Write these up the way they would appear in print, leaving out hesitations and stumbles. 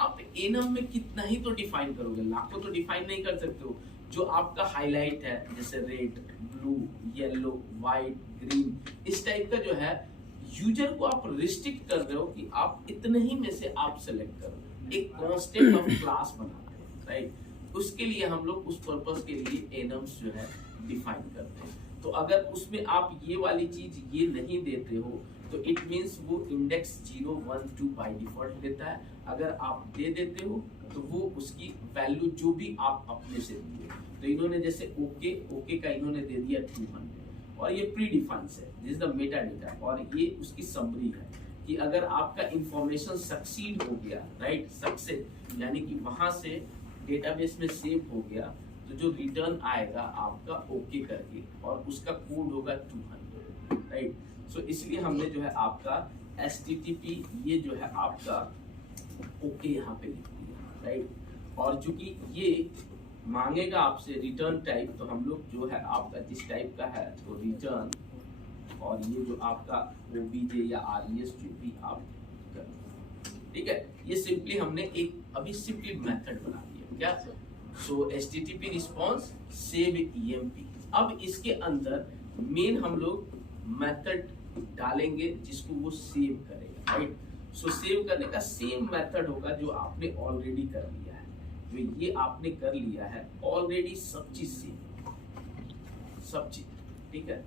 आप एनम में कितना ही तो डिफाइन करोगे, लाखों तो डिफाइन नहीं कर सकते हो। जो आपका हाईलाइट है जैसे red, blue, yellow, white, green, इस टाइप का जो है यूजर को आप रिस्ट्रिक्ट कर रहे हो कि आप इतने ही में से आप सेलेक्ट करो, एक कांस्टेंट ऑफ क्लास बनाते हैं, राइट। उसके लिए हम लोग उस पर्पस के लिए एनम्स जो है डिफाइन करते हैं। तो अगर उसमें आप ये वाली चीज ये नहीं देते हो तो इट मींस वो इंडेक्स 0, 1, 2 बाय डिफॉल्ट लेता है। अगर आप दे देते हो तो वो उसकी वैल्यू जो भी आप अपने से दिए, तो इन्होंने जैसे ओके का इन्होंने दे दिया 200 और ये प्री डिफाइंस है, this is the Meta data, और ये उसकी समरी है कि अगर आपका इंफॉर्मेशन सक्सीड हो गया, राइट, सक्सेस यानी कि वहां से डेटाबेस में सेव हो गया, तो जो रिटर्न आएगा आपका ओके करके और उसका कोड होगा 200, राइट। सो इसलिए हमने जो है आपका HTTP ये जो है आपका ओके यहाँ पे लिख दिया, राइट। और चूंकि ये मांगेगा आपसे रिटर्न टाइप, तो हम लोग जो है आपका जिस टाइप का है तो रिटर्न, और ये जो आपका OBJ या RES जो भी आप करें, ठीक है। ये सिंपली हमने एक अभी सिंपली मेथड बना दिया क्या, सो HTTP रिस्पॉन्स सेव EMP। अब इसके अंदर मेन हम लोग मेथड डालेंगे जिसको वो सेव करेगा, राइट। सो सेव करने का सेम मेथड होगा जो आपने ऑलरेडी कर लिया है, जो ये आपने कर लिया है ऑलरेडी, सब चीज सेव, सब चीज, ठीक है।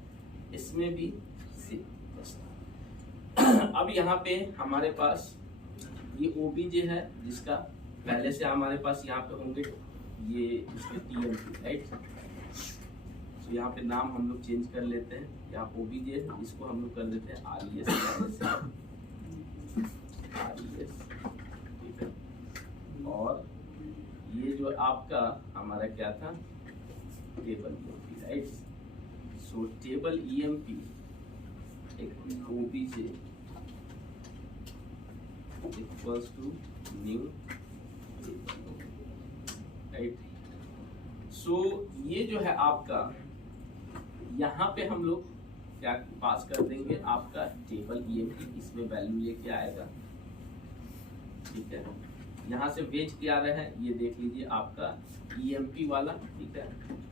इसमें भी सेव। अब यहाँ पे हमारे पास ये OBJ है जिसका पहले से हमारे पास यहाँ पे होंगे ये इसके TLP, राइट। तो यहाँ पे नाम हम लोग चेंज कर लेते हैं, यहाँ OBJ है, इसको हम लोग कर देते हैं RES, ठीक है। और ये जो आपका हमारा क्या था, table EMP, right. So table EMP एक OBJ equals to new, right. So ये जो है आपका यहाँ पे हम लोग क्या पास कर देंगे, आपका टेबल EMP, इसमें वैल्यू लेके आएगा, ठीक है। यहाँ से वेज क्या रहा है ये देख लीजिए आपका EMP वाला, ठीक है।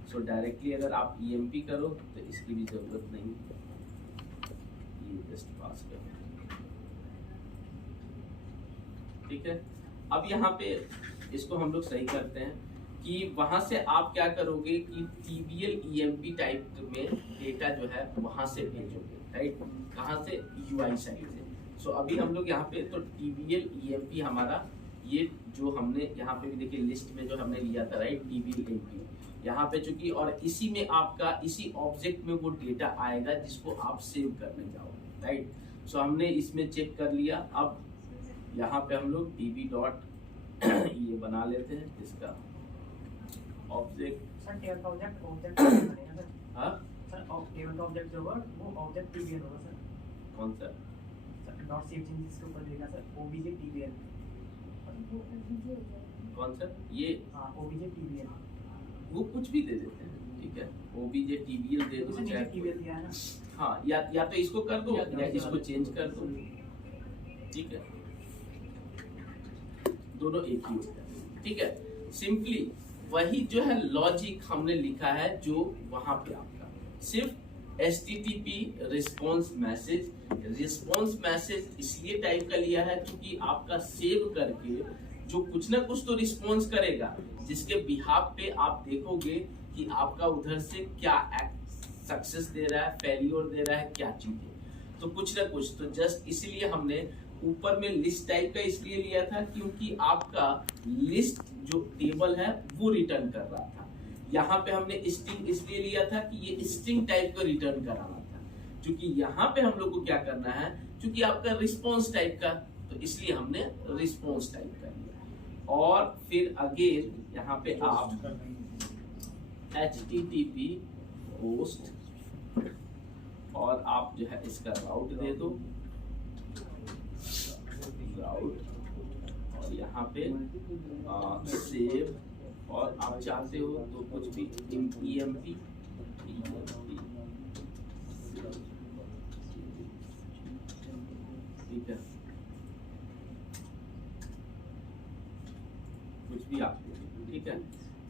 सो डायरेक्टली अगर आप EMP करो तो इसकी भी जरूरत नहीं, ये जस्ट पास कर, ठीक है। अब यहाँ पे इसको हम लोग सही करते हैं कि वहां से आप क्या करोगे कि TBL EMP टाइप में डेटा जो है वहां से भेजोगे, राइट। कहाँ से, UI साइड से। सो अभी हम लोग यहाँ पे तो TBL EMP हमारा ये जो हमने यहाँ पे भी देखिए लिस्ट में जो हमने लिया था, राइट, TBL EMP यहाँ पे चूंकि, और इसी में आपका इसी ऑब्जेक्ट में वो डेटा आएगा जिसको आप सेव करने जाओगे, राइट। सो हमने इसमें चेक कर लिया। अब यहाँ पे हम लोग DB डॉट ये बना लेते हैं इसका ऑब्जेक्ट, सर टेबल का ऑब्जेक्ट बनेगा सर। हाँ सर टेबल का ऑब्जेक्ट जो होगा वो ऑब्जेक्ट TBL होगा सर। कौन सा, सर डॉट सेव चेंजेस के ऊपर देगा सर OBJ TBL। कौन सा, ये हाँ OBJ TBL, वो कुछ भी दे देते हैं, ठीक है। OBJ TBL दे दो, उसने TBL दिया है ना। हाँ, या तो इसको कर दो या इसको चेंज कर दो, ठीक है। दोनों एक ही होता है, ठीक है। सिंपली वही जो है लॉजिक हमने लिखा है जो वहां पे आपका सिर्फ HTTP रिस्पॉन्स मैसेज इसलिए टाइप का लिया है क्योंकि आपका सेव करके जो कुछ ना कुछ तो रिस्पॉन्स करेगा, जिसके बिहाफ पे आप देखोगे कि आपका उधर से क्या सक्सेस दे रहा है, फेलियर दे रहा है, क्या चीजें, तो कुछ ना कुछ। तो जस्ट इसीलिए हमने ऊपर में लिस्ट टाइप का इसलिए लिया था क्योंकि आपका लिस्ट जो टेबल है वो रिटर्न कर रहा था। यहाँ पे हमने स्ट्रिंग इसलिए लिया था कि ये स्ट्रिंग टाइप का रिटर्न कराना था, क्योंकि यहाँ पे हम लोग को क्या करना है, क्योंकि आपका रिस्पॉन्स टाइप का, तो इसलिए हमने रिस्पॉन्स टाइप कर लिया। और फिर अगेन यहाँ पे आप HTTP होस्ट, और आप जो है इसका राउट दे दो, राउट, और यहाँ पे सेव, और आप चाहते हो तो कुछ भी EMP, ठीक है। कुछ भी आप दे दीजिए, ठीक है।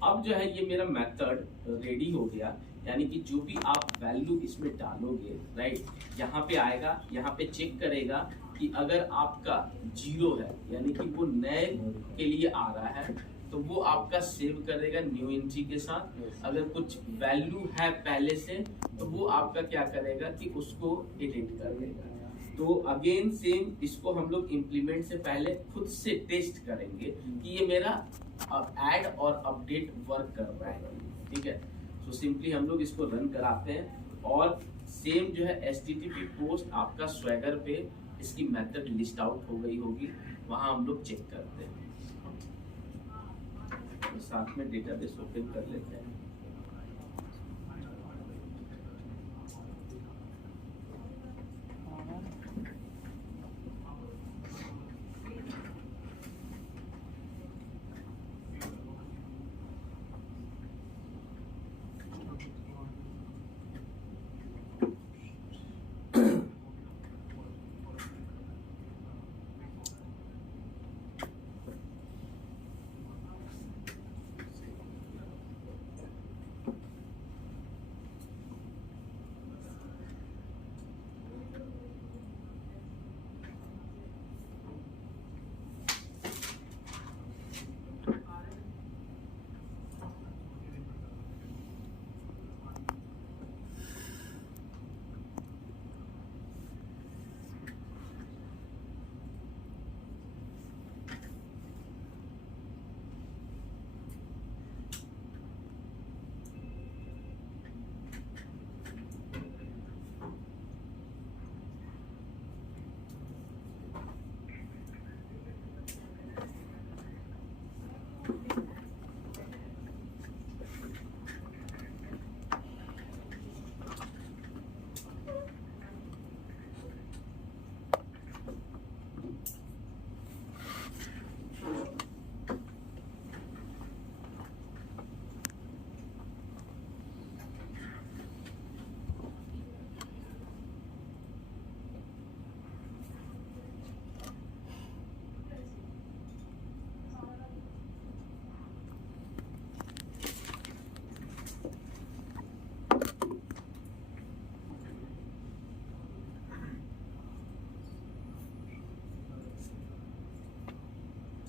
अब जो है ये मेरा मेथड रेडी हो गया, यानी कि जो भी आप वैल्यू इसमें डालोगे, राइट, यहाँ पे आएगा, यहाँ पे चेक करेगा कि अगर आपका 0 है यानी कि वो नए के लिए आ रहा है तो वो आपका सेव करेगा न्यू एंट्री के साथ। अगर कुछ वैल्यू है पहले से तो वो आपका क्या करेगा कि उसको एडिट कर देगा। तो अगेन सेम इसको हम लोग इम्प्लीमेंट से पहले खुद से टेस्ट करेंगे कि ये मेरा ऐड और अपडेट वर्क कर रहा है, ठीक है। तो सिंपली हम लोग इसको रन कराते हैं और सेम जो है HTTP पोस्ट आपका स्वैगर पे इसकी मेथड लिस्ट आउट हो गई होगी, वहां हम लोग चेक करते हैं। तो साथ में डेटाबेस ओपन कर लेते हैं।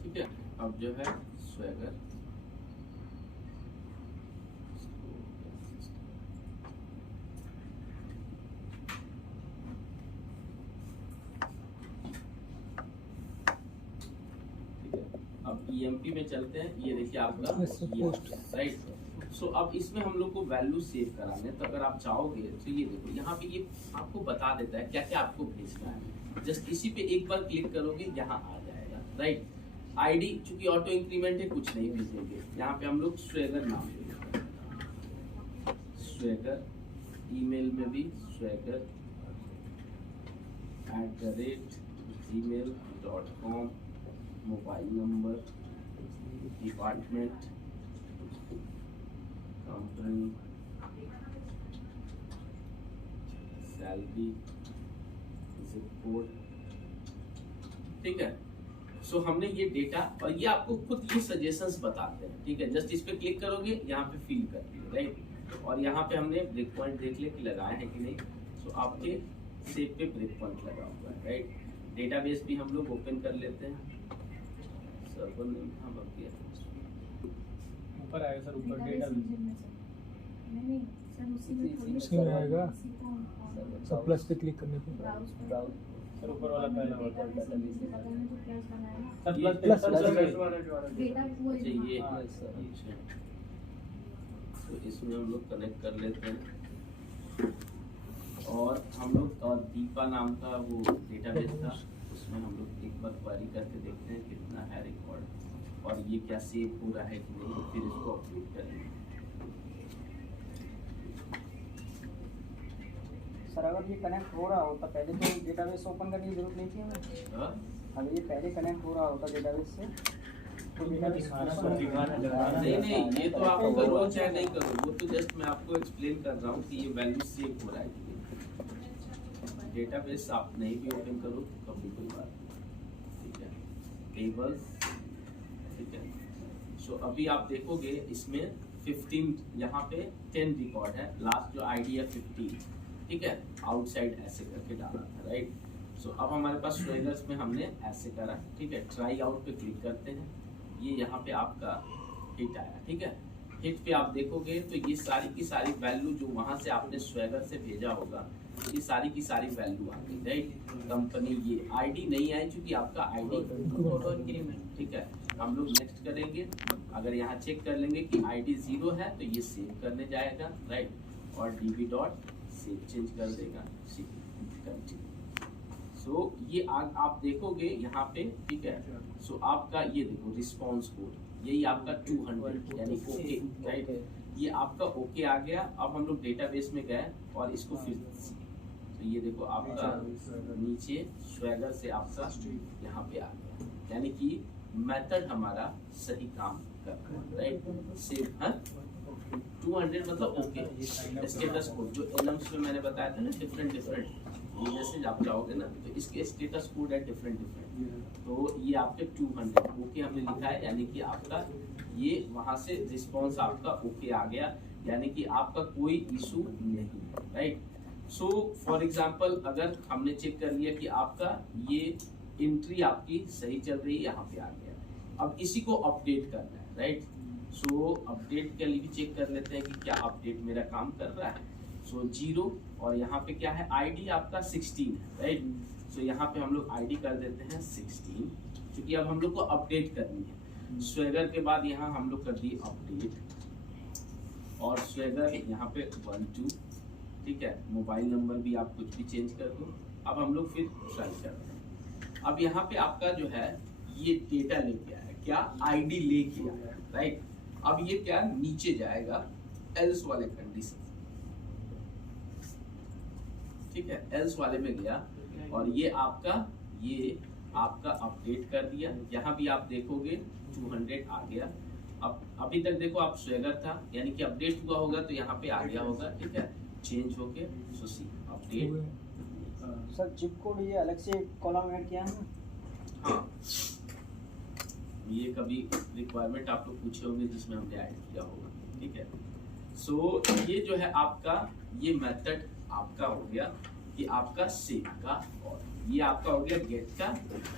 ठीक है, अब जो है स्वैगर अब EMP में चलते हैं। ये देखिए आपका राइट। सो अब इसमें हम लोग को वैल्यू सेव कराने हैं, तो अगर आप चाहोगे तो ये देखो यहाँ पे ये आपको बता देता है क्या क्या आपको भेजना है। जस्ट इसी पे एक बार क्लिक करोगे यहाँ आ जाएगा, राइट। ID चूंकि ऑटो इंक्रीमेंट है कुछ नहीं भेजेंगे, यहाँ पे हम लोग स्वैगर नाम देंगे, स्वैगर। ईमेल में भी swagger @gmail.com, mobile number, department, company, salary, zip code, ठीक है। सो हमने ये डेटा, और ये आपको खुद ये सजेशंस बताते हैं, ठीक है। जस्ट इस पे क्लिक करोगे, यहाँ पे फिल कर दिए, राइट। और यहाँ पे हमने ब्रेक पॉइंट देख ले कि लगाए हैं कि नहीं। सो आपके सेव पे ब्रेक पॉइंट लगा हुआ है, राइट। डेटाबेस भी हम लोग ओपन कर लेते हैं। सर्वर नेम हम रख दिया ऊपर आएगा सर, ऊपर डेटा नहीं सर उसी में आएगा। सब प्लस पे क्लिक करने पे सर ऊपर वाला पहला होता है सर प्लस डेटा वो चाहिए। तो इसमें हम लोग कनेक्ट कर लेते हैं और हम लोग और दीपा नाम का वो डेटाबेस था, उसमें हम लोग एक बार क्वेरी करके देखते हैं कितना है रिकॉर्ड और ये क्या सेव हो रहा है कि नहीं, फिर इसको अपडेट करेंगे। सर अगर ये कनेक्ट हो रहा होता पहले तो डेटाबेस ओपन करने की जरूरत नहीं थी हमें। अगर ये पहले कनेक्ट हो रहा होता डेटाबेस से तो डेटाबेस नहीं, ये तो आप करो चाहे नहीं करो, वो तो जस्ट मैं आपको एक्सप्लेन कर रहा हूँ कि ये वैल्यू सेव हो रहा है कि नहीं। डेटाबेस आप नहीं भी ओपन करो कभी कोई बात नहीं, ठीक है। टेबल्स, ठीक है, सो अभी आप देखोगे इसमें 15 यहाँ पे 10 रिकॉर्ड है, लास्ट जो आईडी है 15, ठीक है, आउटसाइड ऐसे करके डाला था, राइट। सो अब हमारे पास स्वेगर्स में हमने ऐसे करा, ठीक है। ट्राई आउट पे क्लिक करते हैं, ये यहाँ पे आपका हिट आया, ठीक है। हिट पे आप देखोगे तो ये सारी की सारी वैल्यू जो वहां से आपने स्वेगर से भेजा होगा, ये सारी की सारी वैल्यू आ गई, राइट। कंपनी ये आईडी नहीं आई क्योंकि आपका आईडी, ठीक है। हम लोग नेक्स्ट करेंगे, अगर यहाँ चेक कर लेंगे कि आईडी 0 है तो ये सेव करने जाएगा, राइट, और db डॉट सेव चेंज कर देगा, सो ये आप देखोगे यहाँ पे, ठीक है। सो आपका ये देखो रिस्पॉन्स कोड, यही आपका 200 यानी ओके, राइट, ये आपका ओके आ गया। अब हम लोग डेटाबेस में गए और इसको फिर तो ये देखो आपका नीचे स्वेगर से आपका यहाँ पे आ गया, यानी कि मेथड हमारा सही काम कर रहा है, राइट। सेव है 200 मतलब ओके। स्टेटस कोड जो एलम्स में मैंने बताया था ना, डिफरेंट जैसे आप जाओगे ना तो इसके स्टेटस कोड है डिफरेंट, तो ये आपके 200 ओके हमने लिखा है, यानी कि आपका ये वहां से रिस्पॉन्स आपका ओके आ गया, यानी कि आपका कोई इशू नहीं, राइट। सो फॉर एग्जांपल अगर हमने चेक कर लिया कि आपका ये एंट्री आपकी सही चल रही है, यहाँ पे आ गया, अब इसी को अपडेट करना है, राइट। सो अपडेट के लिए भी चेक कर लेते हैं कि क्या अपडेट मेरा काम कर रहा है। सो 0 और यहाँ पे क्या है, आईडी आपका 16 है, राइट। सो यहाँ पे हम लोग आईडी कर देते हैं 16, क्योंकि अब हम लोग को अपडेट करनी है। स्वेगर के बाद यहाँ हम लोग कर दिए अपडेट, और स्वेगर यहाँ पे 12, ठीक है। मोबाइल नंबर भी आप कुछ भी चेंज कर दो। अब हम लोग फिर ट्राई करते हैं। अब यहाँ पे आपका जो है ये डेटा लेके आया, क्या आईडी लेके आया, राइट। अब ये क्या नीचे जाएगा एल्स वाले कंडीशन, ठीक है, एल्स वाले में गया और ये आपका अपडेट कर दिया। यहाँ भी आप देखोगे 200 आ गया। अब अभी तक देखो आप स्वेगर था, यानी कि अपडेट हुआ होगा तो यहाँ पे आ गया होगा, ठीक है, चेंज होके सो सी अपडेट। सर चिप कोड ये अलग से कॉलम ऐड किया है? हाँ, ये कभी रिक्वायरमेंट आप लोग पूछे होंगे जिसमें हमने ऐड किया होगा, ठीक है। सो ये जो है आपका ये मेथड आपका हो गया कि आपका सेव का, और ये आपका हो गया गेट का,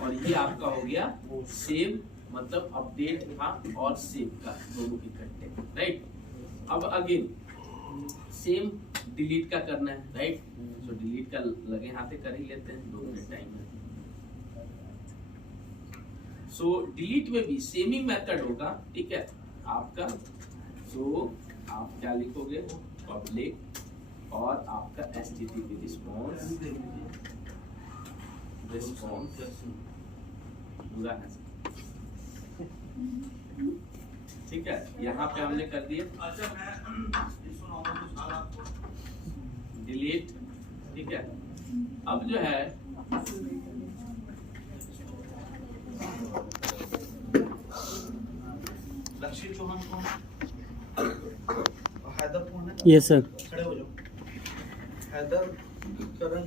और ये आपका हो गया सेव, मतलब अपडेट था और सेव का दोनों इकट्ठे, राइट। अब अगेन सेम डिलीट का करना है, राइट। सो डिलीट का लगे हाथे कर ही लेते हैं, 2 मिनट टाइम है। सो डिलीट में भी सेम ही मेथड होगा, ठीक है आपका। सो आप क्या लिखोगे, पब्लिक और आपका HTTP रिस्पॉन्स पूरा है, ठीक है। यहाँ पे हमने कर दिया डिलीट, ठीक है। अब जो है लक्ष्य चौहान कौन, हैदर कौन है? Yes sir. खड़े हो जाओ। हैदर करण